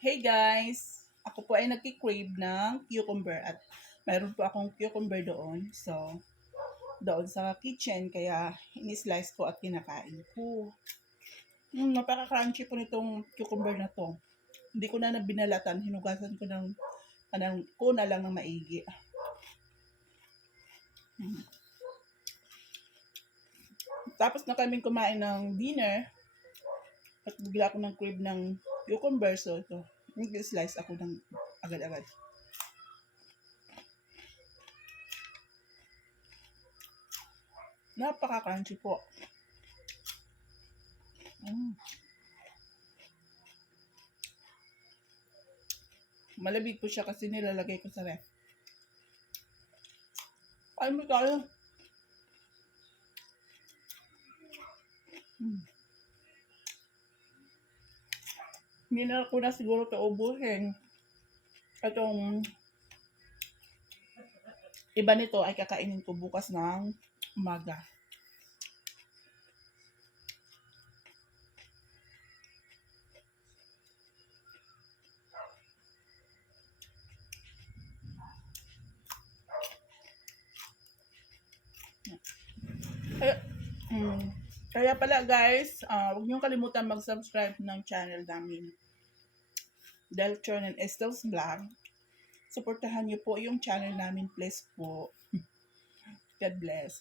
Hey guys! Ako po ay nagki-crave ng cucumber at mayroon po akong cucumber doon. So, doon sa kitchen kaya ini-slice ko at kinakain ko. Napaka-crunchy po nitong cucumber na to. Hindi ko na binalatan, hinugasan ko ko na lang ng maigi. Mm. Tapos na kaming kumain ng dinner at bigla ako ng crave ng cucumber. So, ito, nag-slice ako ng agad-agad. Napaka-crunchy po. Mm. Malamig po siya kasi nilalagay ko sa ref. Ay, may tayo. Hindi na ko na siguro ito ubuhin. Itong iba nito ay kakainin ko bukas ng umaga. Kaya, kaya pala guys, huwag niyong kalimutan mag-subscribe ng channel namin. Delchon and Estel's Vlog. Suportahan niyo po yung channel namin, please po. God bless.